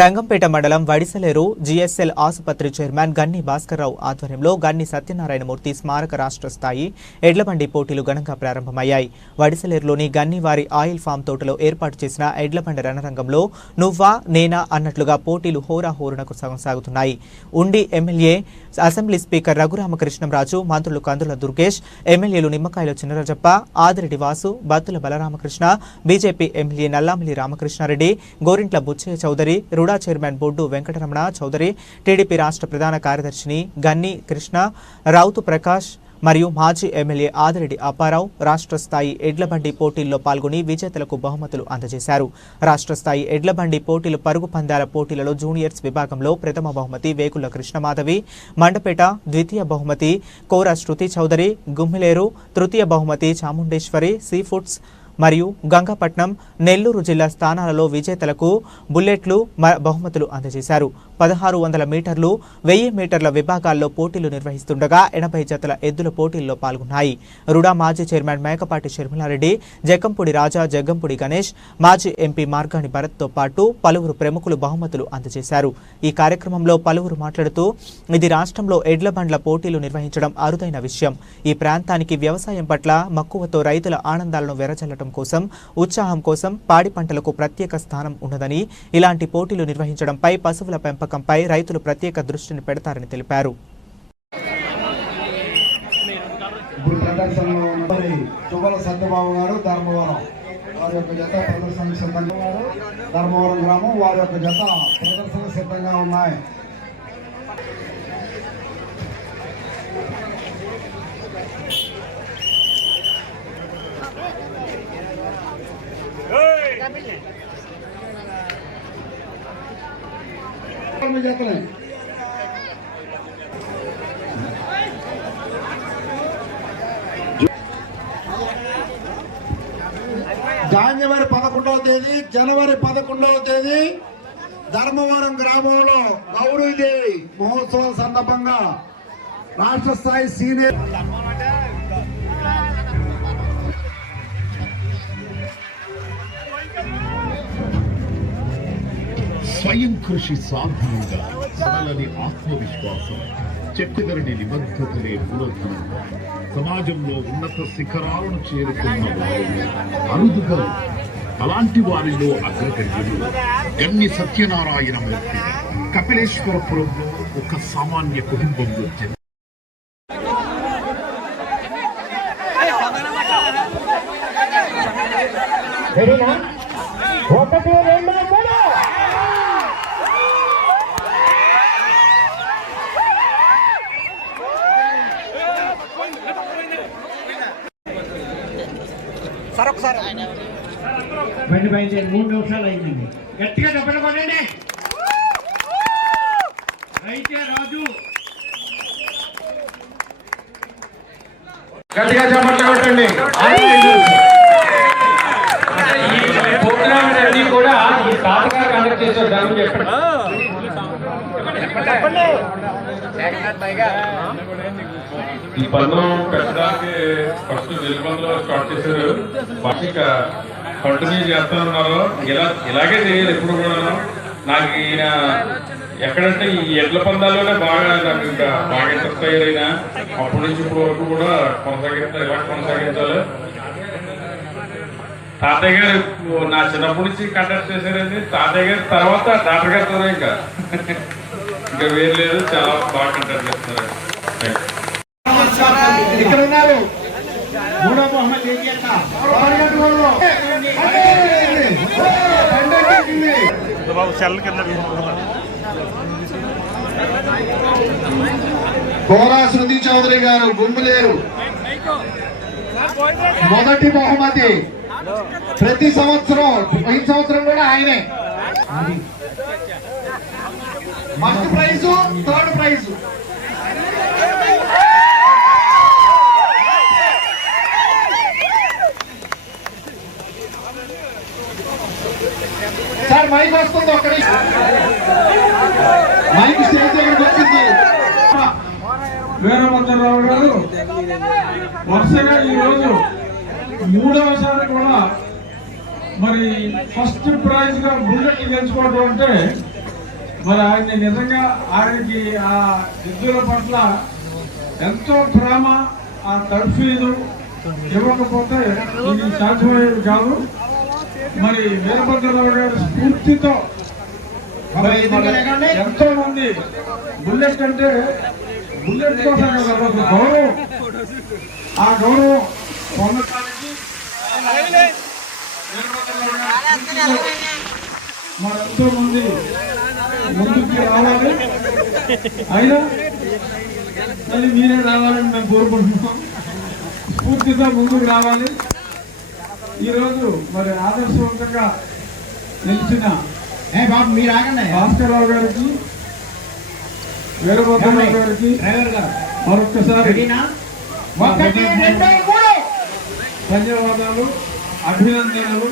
రంగంపేట మండలం వడిసలేరు జీఎస్ఎల్ ఆసుపత్రి చైర్మన్ గన్ని భాస్కర్రావు ఆధ్వర్యంలో గన్ని సత్యనారాయణమూర్తి స్మారక రాష్ట్ర స్థాయి ఎడ్లబండి పోటీలు ఘనంగా ప్రారంభమయ్యాయి. వడిసలేరులోని గన్ని వారి ఆయిల్ ఫామ్ తోటలో ఏర్పాటు చేసిన ఎడ్లబండి రణరంగంలో నువ్వా నేనా అన్నట్లుగా పోటీలు హోరాహోరునకు కొనసాగుతున్నాయి ఉండి ఎమ్మెల్యే అసెంబ్లీ స్పీకర్ రఘురామకృష్ణంరాజు మంత్రులు కందుల దుర్గేష్ ఎమ్మెల్యేలు Nimmakayala Chinarajappa Adireddy Vasu Battula Balaramakrishna BJP MLA Nallamilli Ramakrishnareddy Gorantla Butchaiah Chowdary RUDA chairman Boddu Venkataramana Chowdary TDP రాష్ట్ర ప్రధాన కార్యదర్శిని గన్ని కృష్ణ రౌతు ప్రకాష్ మరియు మాజీ ఎమ్మెల్యే ఆదిరెడ్డి అప్పారావు రాష్ట్ర స్థాయి ఎడ్లబండి పోటీల్లో పాల్గొని విజేతలకు బహుమతులు అందజేశారు. రాష్ట్ర స్థాయి ఎడ్లబండి పోటీలు పరుగు పందాల పోటీలలో జూనియర్స్ విభాగంలో ప్రథమ బహుమతి వేకుల కృష్ణమాధవి మండపేట ద్వితీయ బహుమతి కోర శృతి చౌదరి గుమ్మిలేరు తృతీయ బహుమతి చాముండేశ్వరి సీ ఫుడ్స్ మరియు గంగాపట్నం నెల్లూరు జిల్లా స్థానాలలో విజేతలకు బుల్లెట్లు మ- బహుమతులు అందజేశారు. పదహారు వందల మీటర్లు వెయ్యి మీటర్ల విభాగాల్లో పోటీలు నిర్వహిస్తుండగా ఎనభై జతల ఎద్దుల పోటీల్లో పాల్గొన్నాయి. రుడా మాజీ చైర్మన్ మేకపాటి షర్మిలారెడ్డి జగ్గంపూడి రాజా జగ్గంపూడి గణేష్ మాజీ ఎంపీ మార్గాని భరత్తో పాటు పలువురు ప్రముఖులు బహుమతులు అందజేశారు. ఈ కార్యక్రమంలో పలువురు మాట్లాడుతూ ఇది రాష్ట్రంలో ఎడ్ల బండ్ల పోటీలు నిర్వహించడం అరుదైన విషయం. ఈ ప్రాంతానికి వ్యవసాయం పట్ల మక్కువతో రైతుల ఆనందాలను వెరజల్లటం కోసం ఉత్సాహం కోసం పాడి పంటలకు ప్రత్యేక స్థానం ఉన్నదని ఇలాంటి పోటీలు నిర్వహించడంపై పశువుల పెంపకంపై రైతులు ప్రత్యేక దృష్టిని పెడతారని తెలిపారు. వారి యొక్క జత ప్రదర్శనకు సిద్ధంగా ధర్మవరం గ్రామం వారి యొక్క జత ప్రదర్శన సిద్ధంగా ఉన్నాయి. మీ జతలే జనవరి పదకొండవ తేదీ జనవరి పదకొండవ తేదీ ధర్మవరం గ్రామంలో గౌరీదేవి మహోత్సవం సందర్భంగా రాష్ట్ర స్థాయి సీనియర్ స్వయం కృషి సాధనంగా సరళని ఆత్మవిశ్వాసం చెట్టుదరని నిబద్ధతలే మూలధనం సమాజంలో ఉన్నత శిఖరాలను చేరుకున్న వారు అరుదుగా అలాంటి వారిలో అగ్రగణ్యులు. గన్ని సత్యనారాయణ మూర్తి కపిలేశ్వరపురంలో ఒక సామాన్య కుటుంబంలో జన్మ ఒకటి మూడు బండి బయలుదేరి మూడు నిమిషాలు అయిందండి. గట్టిగా డబ్బులు కొనండి అయితే రాజు. గట్టిగా చప్పట్లు కొట్టండి. ఈ ప్రోగ్రామ్ అన్ని కూడా ఈ తాతగారు కండక్ట్ చేసే దాని చెప్పండి ఈ పనులు పెట్టడానికి ఫస్ట్ వెలుగులో స్టార్ట్ చేశారు. వార్షిక కంటిన్యూ చేస్తానన్నారు ఇలా ఇలాగే చేయాలి ఎప్పుడు కూడా నాకు ఈయన ఎక్కడంటే ఈ ఎడ్ల పందాల్లోనే బాగా నాకు ఇంకా బాగా ఇంట్రెస్ట్ అయ్యారు ఆయన అప్పటి నుంచి ఇప్పటి వరకు కూడా కొనసాగిస్తారు ఇలా కొనసాగించాలి. తాతయ్య గారు నా చిన్నప్పటి నుంచి కండక్ట్ చేశారండి. తాతయ్య గారి తర్వాత డాక్టర్ గారితో ఇంకా. ఇంకా వేరు లేదు చాలా బాగా ఇక్కడ ఉన్నారు మూడో. కోరా శృతి చౌదరి గారు గుమ్మిలేరు మొదటి బహుమతి ప్రతి సంవత్సరం ఈ సంవత్సరం కూడా ఆయనే. First prize third prize. Sir mike వస్తుంది ఒక్కడి మైక్ స్టేజ్ దగ్గరికి వచ్చింది. వీరభద్రరావు గారు వరుసగా ఈరోజు మూడవసారి కూడా మరి ఫస్ట్ ప్రైజ్గా బుల్లెట్ గెలుచుకోవడం అంటే మరి ఆయన్ని నిజంగా ఆయనకి ఆ ఎద్దుల పట్ల ఎంతో ప్రేమ ఆ తర్ఫీదు ఇవ్వకపోతే ఇది సాధ్యమయ్యేది కాదు. మరి వీరభద్రరావు గారి స్ఫూర్తితో ఎంతో మంది బుల్లెట్ అంటే బుల్లెట్ కోసం కదా గౌరవం. ఆ గౌరవం పొందటానికి మరి ఎంతో మంది ముందుకు రావాలి. అయినా మళ్ళీ మీరే రావాలని మేము కోరుకుంటున్నాం. స్ఫూర్తితో ముందుకు రావాలి. ఈరోజు మరి ఆదర్శవంతంగా నిలిచిన బాబు మీరు ఆగండి. భాస్కర్రావు గారికి వీరభద్రరావు గారికి డ్రైవర్ గారు. మరొక్కసారి ధన్యవాదాలు అభినందనలు.